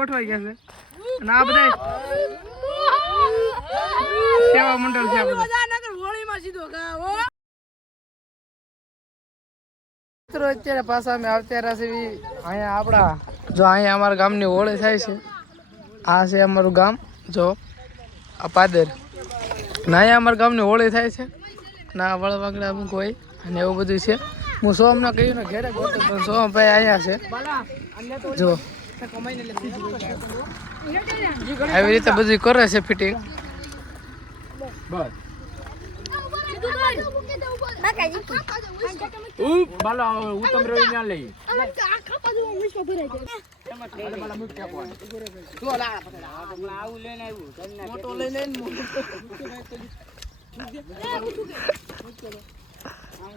ગોઠવાઈ ગયા છે અને આ બધા સેવા મંડળ છે અત્યારે પાછા અમે આવતા રહ્યા છીએ અહીંયા આપણા જો અહીંયા અમારા ગામની હોળી થાય છે આ છે અમારું ગામ જો આ પાદર ને અહીંયા અમારા ગામની હોળી થાય છે ના વળવાગડા અમુક હોય અને એવું બધું છે હું સોમને કહ્યું ને ઘેરે ગોતો પણ સોમભાઈ અહીંયા છે જો આવી રીતે બધું કરે છે ફિટિંગ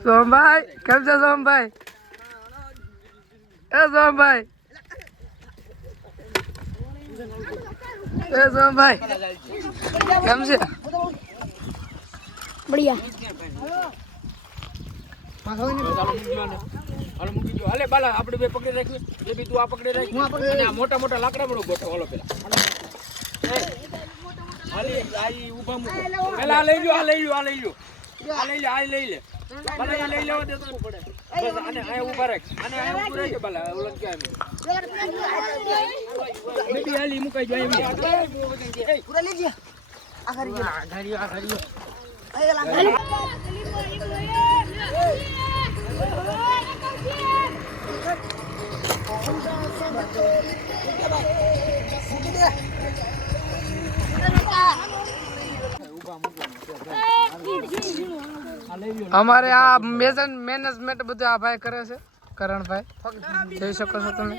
સોમભાઈ કેમ છે સોમભાઈ એ સોમભાઈ સોમભાઈ કેમ છે बढ़िया હાલે બાલા આપણે બે પકડી રાખીએ એ બી તું આ પકડી રાખ અને આ મોટા મોટા લાકડા બડો ગોઠો હાલો પેલા હાલે આઈ ઊભા મૂકો પેલા આ લઈ લ્યો આ લઈ લ્યો આ લઈ લ્યો આ લઈ લે આ લઈ લે બાલા આ લઈ લેવા દે તો પડે બસ આને આ ઊભા રાખ આને આ ઊભું રાખ બાલા ઓલન કે આમે બેબી હાલી મુકાઈ જાય એમ पूरा लीजिए आखिरी આ ઘરી અમારે આ મેનેજમેન્ટ બધું આ ભાઈ કરે છે કરણભાઈ જોઈ શકો છો તમે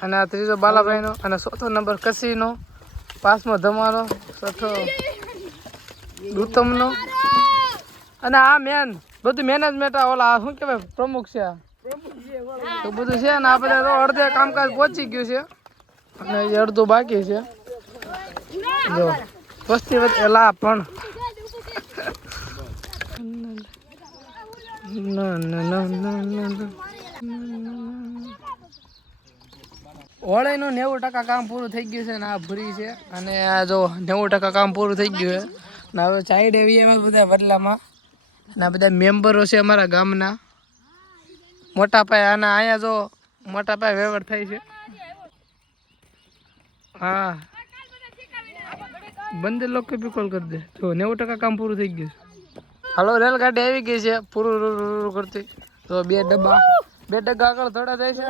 અને આ ત્રીજો બાલાભાઈ નો અને ચોથો નંબર કસી નો પાંચમો ધમાનો છઠ્ઠો ઉત્તમ નો અને આ મેન બધું મેનેજમેન્ટ ઓલા શું કહેવાય પ્રમુખ છે તો બધું છે ને આ બધા તો અડધે કામકાજ પહોંચી ગયું છે અને એ અડધું બાકી છે જો વસ્તી વચ્ચે લા પણ હોળીનું 90% કામ પૂરું થઈ ગયું છે ને આ ભૂરી છે અને આ જો 90% કામ પૂરું થઈ ગયું છે ને હવે સાઈડ એવી એમાં બધા બદલામાં અને આ બધા મેમ્બરો છે અમારા ગામના મોટા પાયે અને અહીંયા જો મોટા પાયે વ્યવહાર થાય છે હા બંદર લોકો બી કોલ કરી દે જો 90% કામ પૂરું થઈ ગયું છે હાલો રેલગાડી આવી ગઈ છે પૂરું કરતી તો બે ડબ્બા આગળ થોડા જાય છે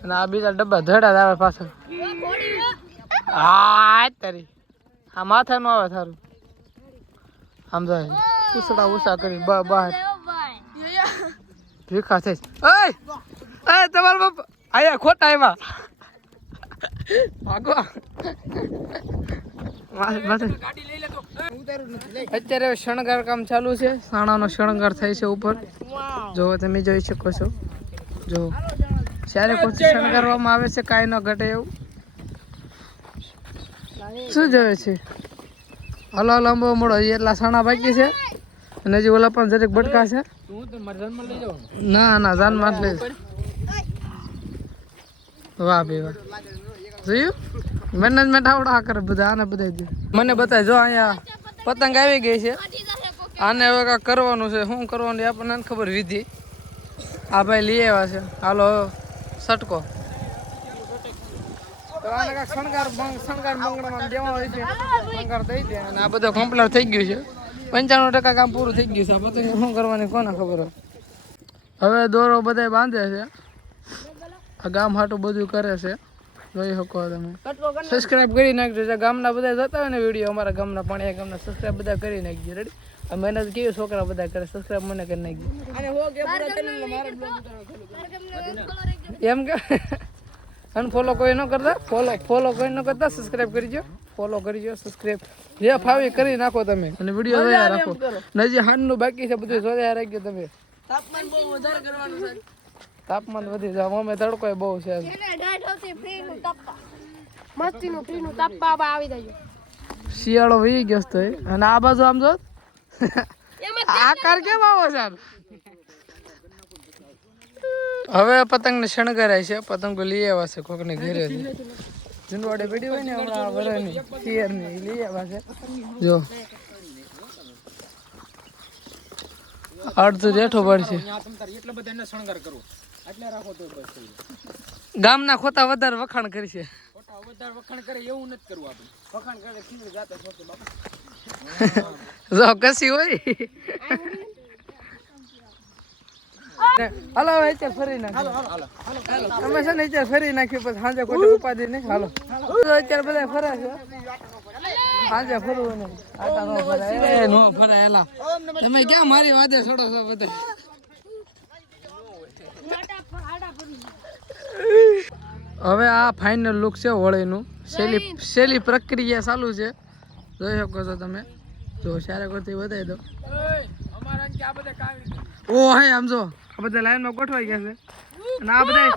અને આ બીજા ડબ્બા ધડા જ આવે પાછળ હા તારી આ માથા નું આવે થારું આમ જાય ઉસડા ઉસા કરી બહાર ભીખા થઈ તમારા બાપા આયા ખોટા આવ્યા ભાગવા અત્યારે શણગાર કામ ચાલુ છે સાણાનો શણગાર થાય છે ઉપર જો તમે જોઈ શકો છો જો ત્યારે કોઈ શણગારવામાં આવે છે કાંઈ ન ઘટે એવું શું જોવે છે હલો લાંબો મોડો એટલા સાણા બાકી છે અને હજી ઓલા પણ જરીક બટકા છે ના જાનમાં જ લઈ વાહ ભાઈ વાહ જોયું મેનેજમેન્ટ આવડો આ કરે બધા આને બધા મને બતાય જો અહીંયા પતંગ આવી ગઈ છે આને હવે કાંઈક કરવાનું છે શું કરવાનું એ આપણને ખબર વિધિ આ ભાઈ લઈ આવ્યા છે હાલો સટકો તો આને કાંઈક શણગાર મંગળમાં દેવા હોય છે શણગાર દઈ દે અને આ બધું કમ્પ્લીટ થઈ ગયું છે 95% કામ પૂરું થઈ ગયું છે આ પતંગ શું કરવાની કોને ખબર હોય હવે દોરો બધા બાંધે છે આ ગામ હાટું બધું કરે છે જોઈ શકો તમે સબસ્ક્રાઇબ કરી નાખજો જે ગામના બધા જતા હોય ને વિડીયો અમારા ગામના પણ એ ગામના સબસ્ક્રાઇબ બધા કરી નાખજો રેડી આ મહેનત કેવી છોકરા બધા કરે સબસ્ક્રાઇબ મને કરી નાખજો એમ કે અનફોલો કોઈ ન કરતા ફોલો કોઈ ન કરતા સબસ્ક્રાઇબ કરજો ફોલો કરજો સબસ્ક્રાઇબ જે ફાવી કરી નાખો તમે અને વિડીયો જોયા રાખો નજી હાનનું બાકી છે બધું જોયા રાખજો તમે તાપમાન બહુ વધારે કરવાનું છે તાપમાન વધી જાય અમે તડકો બહુ છે શિયાળો વહી ગયો તો અને આ બાજુ આમ જો આકાર કેમ આવો છે હવે પતંગ ને શણગારાય છે, પતંગો લઈ આવ્યા છે કોક ને ઘરે જુનવાડે પડી હોય ને હમણાં વરાની પિયર ની લઈ આવ્યા છે જો અડધું રેઠો પડશે એટલે બધા એને શણગાર કરવો એટલે રાખો તો બસ ગામના ખોટા વધારે વખાણ કરશે ખોટા વધારે વખાણ કરે એવું નથી કરવું આપણે વખાણ કરે ખીર જાતે પોતે બાપા જો કસી હોય હાલો હવે ચાલ ફરી નાખ હાલો તમે છે ને ચાલ ફરી નાખ્યું પછી સાંજે કોઈ ઉપાધિ નહીં હાલો અત્યારે બધા ફરે છે સાંજે ફરવું નહીં આટા નો ફરાય નો ફરાય એલા તમે ક્યાં મારી વાદે છોડો છો બધા હવે આ ફાઇનલ લુક છે હોળીનું સેલી પ્રક્રિયા ચાલુ છે જોઈ શકો છો તમે જો સારા કરતી વધારી દો અમારા કે આ બધા કાવી ઓ હે આમ જો આ બધા લાઈનમાં ગોઠવાઈ ગયા છે અને આ બધા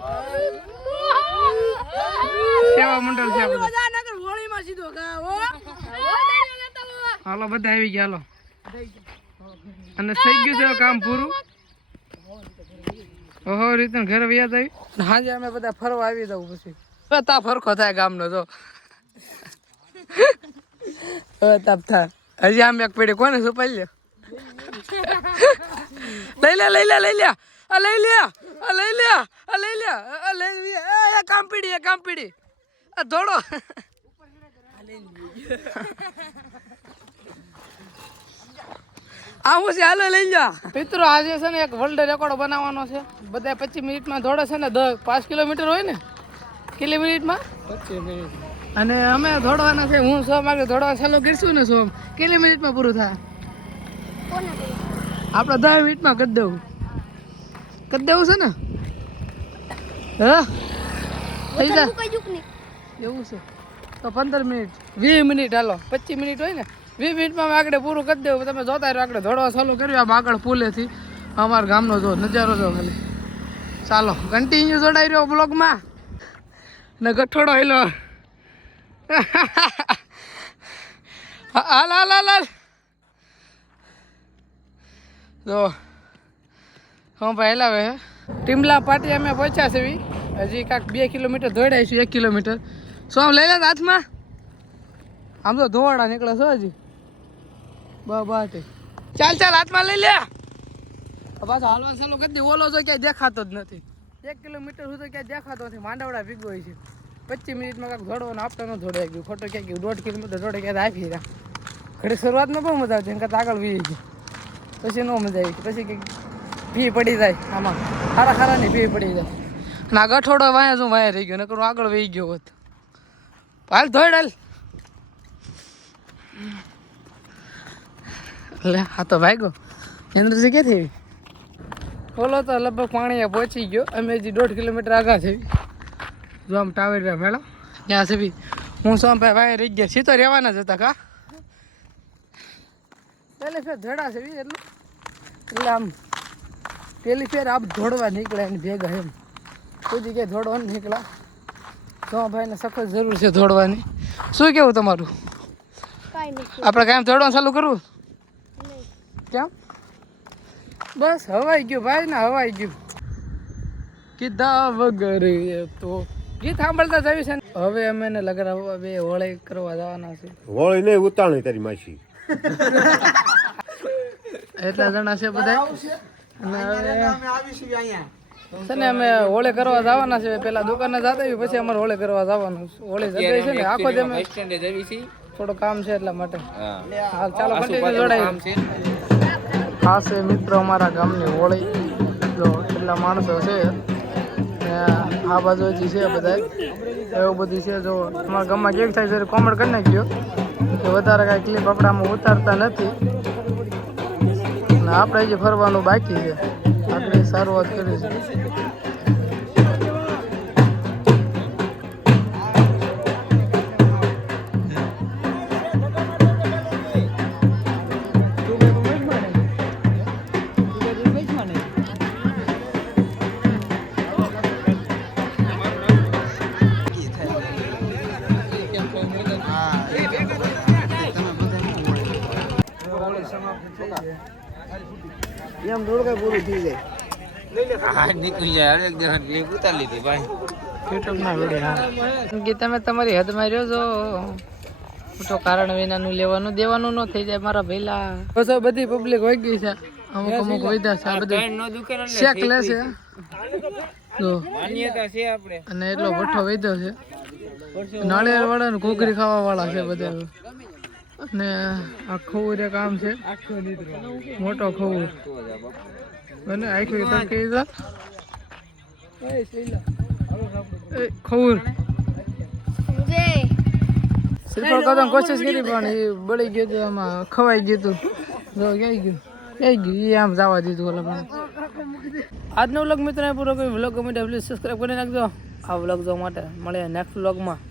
સેવા મંડળ છે આ બધા હોળીમાં સીધો હાલો બધા આવી ગયા હાલો અને થઈ ગયું છે કામ પૂરું ઓહો રીતન ઘરે વ્યાજ આવી હાજે અમે બધા ફરવા આવી દઉં પછી તા ફરખો થાય ગામનો જો તાપ થાય હજી આમ એક પેઢી કોને છુપાઈ લે લઈ લે આ લઈ લે એ કામ પીડી આ દોડો આવું છે હાલો લઈ જા મિત્રો આજે છે ને એક વર્લ્ડ રેકોર્ડ બનાવવાનો છે બધા 25 મિનિટમાં દોડે છે ને 5 કિલોમીટર હોય ને કિલોમીટરમાં 25 મિનિટ અને અમે દોડવાના છે હું 100 વાગે દોડવા ચાલુ કરીશું ને 100 કિલોમીટરમાં પૂરું થાય આપણે 10 મિનિટમાં કરી દેવું છે ને હા થઈ જાય એવું છે તો 15 મિનિટ 20 મિનિટ હાલો 25 મિનિટ હોય ને 20 મિનિટમાં આગળ પૂરું કરી દેવું તમે જોતા રહ્યો આગળ દોડવા ચાલુ કર્યું આમ આગળ પુલેથી અમારા ગામનો જો નજારો જો ખાલી ચાલો કન્ટિન્યુ જોડાઈ રહ્યો બ્લોગમાં ને ગઠોડો હેલો હાલ જો હા ભાઈ હેલાવે ટીમલા પાટી અમે પહોંચ્યા છે હજી કાંક 2 કિલોમીટર દોડાઈશું 1 કિલોમીટર શું આમ લઈ લે હાથમાં આમ તો ધોવાડા નીકળે છો હજી બાટી ચાલ હાથમાં લઈ લે પાછો હાલવા ચાલુ કરી દે ઓલો તો ક્યાંય દેખાતો જ નથી 1 કિલોમીટર સુધી ક્યાંય દેખાતો નથી માંડવડા ભીગો હોય છે 25 મિનિટમાં કાંક દોડવાનો આપતો ન દોડાઈ ગયું ખોટો ક્યાંક 1.5 કિલોમીટર દોડે ક્યાંય આપી રહ્યા ઘડી શરૂઆતમાં બહુ મજા આવતી એમ કરતાં આગળ વી ગઈ પછી ન મજા આવી પછી કંઈક ભી પડી જાય આમાં ખારાની ભી પડી જાય અને આ ગઠોડો વાયા શું વાયા રહી ગયો નકર આગળ વહી ગયો હોત હાલ ધોડ હાલ લે આ તો ભાગ્યો ઇન્દ્રજી ક્યાંથી આવી ઓલો તો લગભગ પાણી પહોંચી ગયો અમે હજી 1.5 કિલોમીટર આગળ થઈ જો આમ ટાવર મેળો ત્યાં સુધી હું શું ભાઈ વાય રહી ગયા સીતો રહેવાના જ હતા કા પેલી ફેર ધડા છે એટલે આમ પેલી ફેર આપ દોડવા નીકળે એની ભેગા એમ કોઈ જગ્યાએ દોડવા નીકળ્યા તો ભાઈને સખત જરૂર છે દોડવાની શું કેવું તમારું આપણે કાંઈ દોડવાનું ચાલુ કરવું કેમ બસ હવાઈ ગયું ભાઈ ને હવાઈ ગયું કીધા વગર તો ગીત સાંભળતા જવી છે હવે અમે એને લગરાવવા બે હોળી કરવા જવાના છે હોળી નહીં ઉતાણી તારી માસી એટલા જણા છે બધા છે ને અમે હોળી કરવા જવાના છે પેલા દુકાને જતા પછી અમારે હોળી કરવા જવાનું હોળી જતી છે ને આખો જ અમે થોડું કામ છે એટલા માટે હાલ ચાલો કન્ટિન્યુ જોડાય આ છે મિત્રો અમારા ગામની હોળી જો એટલા માણસો છે આ બાજુ હજી છે બધા એવું બધી છે જો અમારા ગામમાં કેવું થાય છે કોમેન્ટ કરી નાખ્યો કે વધારે કાંઈ ક્લિપ આપણામાં ઉતારતા નથી અને આપણે હજી ફરવાનું બાકી છે આપણે શરૂઆત કરી છે એમ થોડું કઈ પૂરું થઈ જાય હા નીકળી જાય હરેક દિવસ ક્લિપ ઉતારી લીધી ભાઈ યુટ્યુબ ના વિડીયો કે તમે તમારી હદમાં રહ્યો છો તો કારણ વિનાનું લેવાનું દેવાનું ન થઈ જાય મારા ભઈલા બસ બધી પબ્લિક હોય ગઈ છે અમુક અમુક વૈધા છે આ બધું નો દુકાન શેક લે છે જો માન્યતા છે આપણે અને એટલો ભઠ્ઠો વૈધો છે નાળિયેર વાળા ને ઘૂઘરી ખાવા વાળા છે બધા અને આ ખવૂર એક આમ છે મોટો ખવૂર અને આખી તરકી ખવૂર શ્રીફળ કદમ કોશિશ કરી પણ એ બળી ગયું હતું આમાં ખવાઈ ગયું હતું જો ક્યાંય ગયું એ આમ જવા દીધું ઓલા પણ આજનો વ્લોગ મિત્રો પૂરો કોઈ વ્લોગ ગમે પ્લીઝ સબસ્ક્રાઈબ કરી નાખજો આ વ્લોગ જોવા માટે મળે નેક્સ્ટ વ્લોગમાં